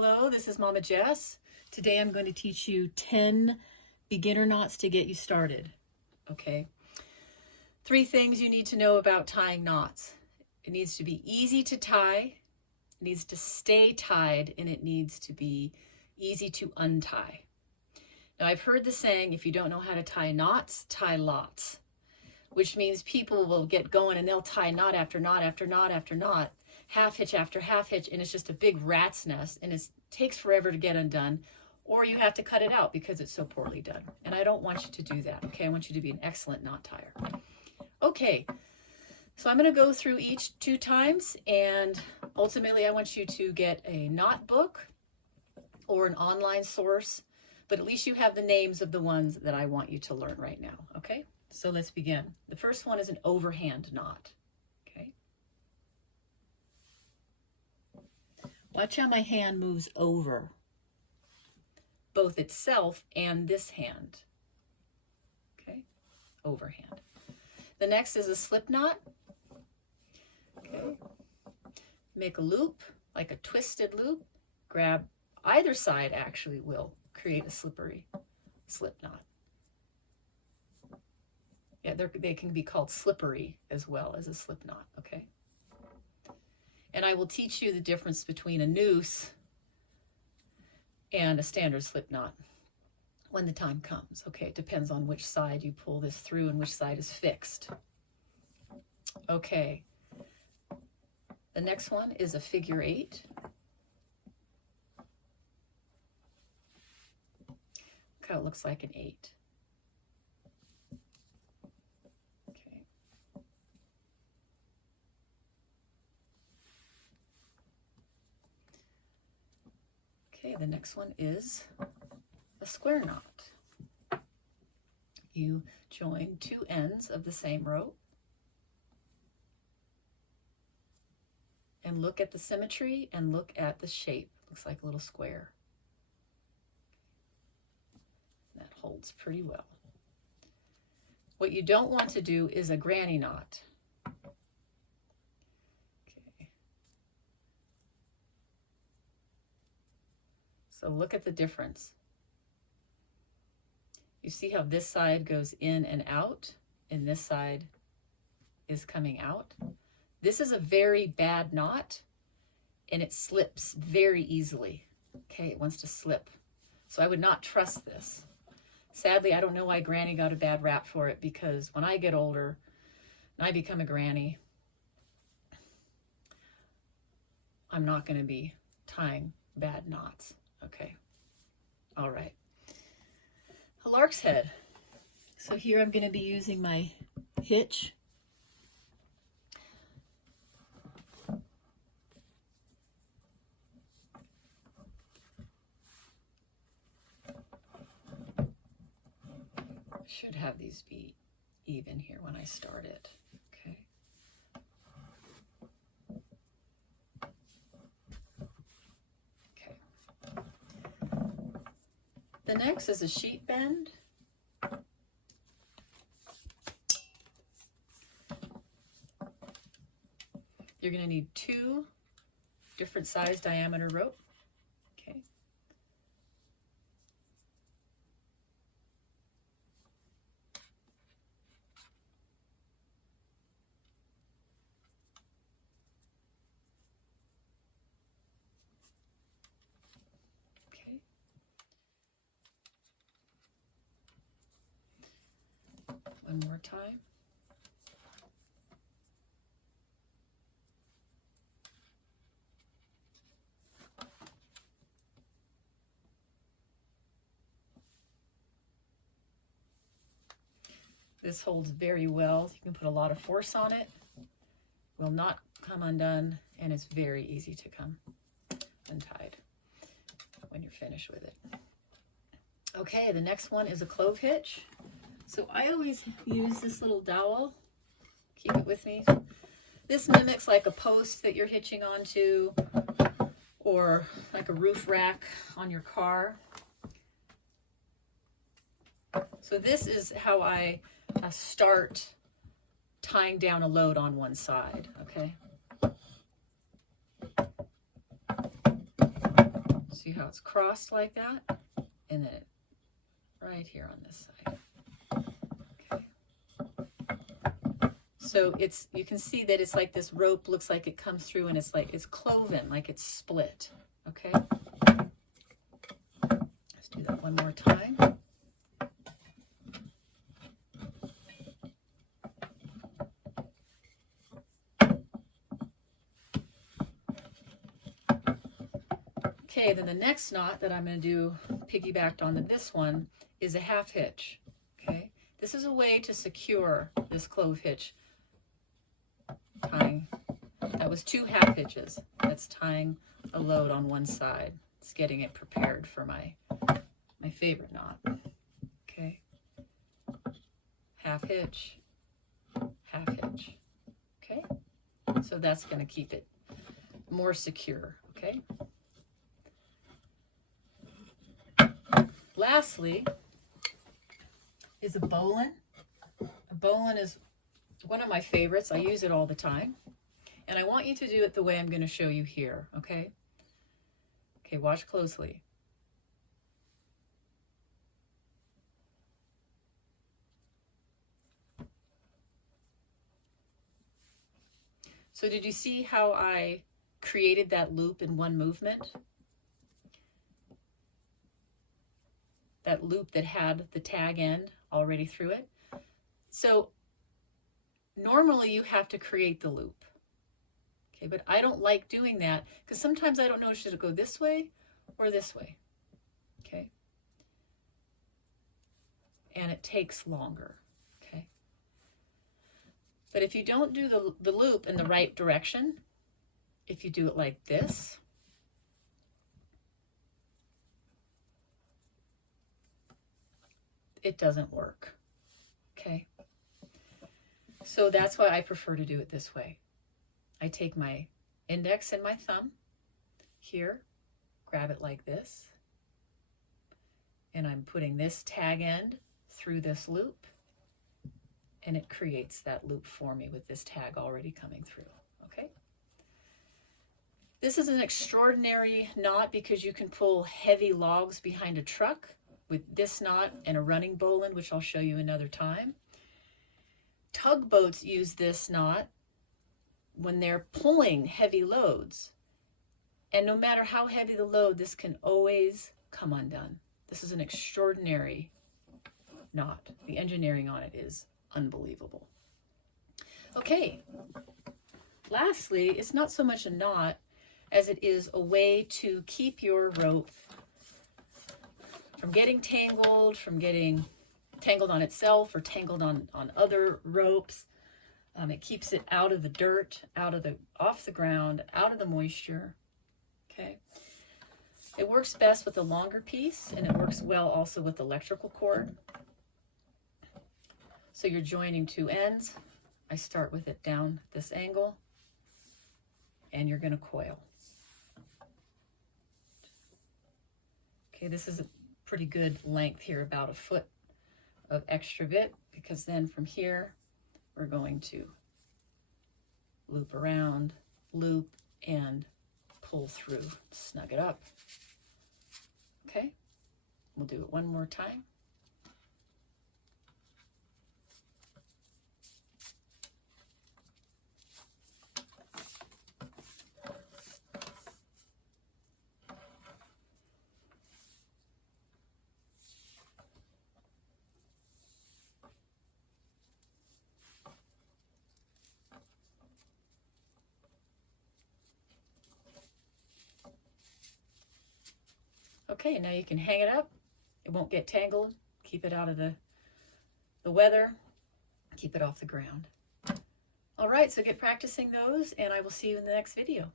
Hello, this is Mama Jess. Today I'm going to teach you 10 beginner knots to get you started. Okay. 3 things you need to know about tying knots. It needs to be easy to tie, it needs to stay tied, and it needs to be easy to untie. Now I've heard the saying, if you don't know how to tie knots, tie lots, which means people will get going and they'll tie knot after knot after knot after knot, half hitch after half hitch, and it's just a big rat's nest, and it takes forever to get undone, or you have to cut it out because it's so poorly done. And I don't want you to do that, okay? I want you to be an excellent knot tire. Okay, so I'm going to go through each 2 times, and ultimately I want you to get a knot book or an online source, but at least you have the names of the ones that I want you to learn right now, okay? So let's begin. The first one is an overhand knot. Watch how my hand moves over, both itself and this hand. Okay, overhand. The next is a slip knot. Okay, make a loop, like a twisted loop. Grab either side, actually will create a slippery slip knot. Yeah, they can be called slippery as well as a slip knot, okay? And I will teach you the difference between a noose and a standard slip knot when the time comes. Okay, it depends on which side you pull this through and which side is fixed. Okay, the next one is a figure 8. Look how it looks like an 8. Okay, the next one is a square knot. You join 2 ends of the same rope and look at the symmetry and look at the shape. Looks like a little square. That holds pretty well. What you don't want to do is a granny knot. So look at the difference. You see how this side goes in and out, and this side is coming out? This is a very bad knot, and it slips very easily. Okay, it wants to slip. So I would not trust this. Sadly, I don't know why Granny got a bad rap for it, because when I get older and I become a granny, I'm not going to be tying bad knots. Okay, all right. A lark's head. So here I'm going to be using my hitch. I should have these be even here when I start it. Okay. The next is a sheet bend. You're going to need 2 different size diameter rope. Okay. One more time. This holds very well. You can put a lot of force on it. Will not come undone, and it's very easy to come untied when you're finished with it. Okay, the next one is a clove hitch. So I always use this little dowel. Keep it with me. This mimics like a post that you're hitching onto, or like a roof rack on your car. So this is how I start tying down a load on one side, okay? See how it's crossed like that? And then right here on this side. Okay. So you can see that it's like this rope looks like it comes through and it's like it's cloven, like it's split. Okay. Let's do that one more time. Okay, then the next knot that I'm going to do, piggybacked on this one, is a half hitch. Okay, this is a way to secure this clove hitch. Tying, that was 2 half hitches. That's tying a load on one side. It's getting it prepared for my favorite knot. Okay, half hitch, half hitch. Okay, so that's going to keep it more secure. Okay. Lastly is a bowline. A bowline is one of my favorites. I use it all the time. And I want you to do it the way I'm going to show you here, okay? Okay, watch closely. So did you see how I created that loop in one movement? That loop that had the tag end already through it. So normally you have to create the loop. Okay, but I don't like doing that because sometimes I don't know, should it go this way or this way? Okay. And it takes longer. Okay. But if you don't do the loop in the right direction, if you do it like this, it doesn't work. Okay. So that's why I prefer to do it this way. I take my index and my thumb here, grab it like this, and I'm putting this tag end through this loop, and it creates that loop for me with this tag already coming through. Okay. This is an extraordinary knot because you can pull heavy logs behind a truck with this knot and a running bowline, which I'll show you another time. Tugboats use this knot when they're pulling heavy loads. And no matter how heavy the load, this can always come undone. This is an extraordinary knot. The engineering on it is unbelievable. Okay, lastly, it's not so much a knot as it is a way to keep your rope from getting tangled, from getting tangled on itself or tangled on other ropes. It keeps it out of the dirt, off the ground, out of the moisture. Okay. It works best with a longer piece, and it works well also with electrical cord. So you're joining 2 ends. I start with it down this angle, and you're going to coil. Okay, this is a pretty good length here, about 1 foot of extra bit, because then from here we're going to loop around, loop, and pull through, snug it up. Okay, we'll do it one more time. Okay, now you can hang it up. It won't get tangled. Keep it out of the weather. Keep it off the ground. All right, so get practicing those, and I will see you in the next video.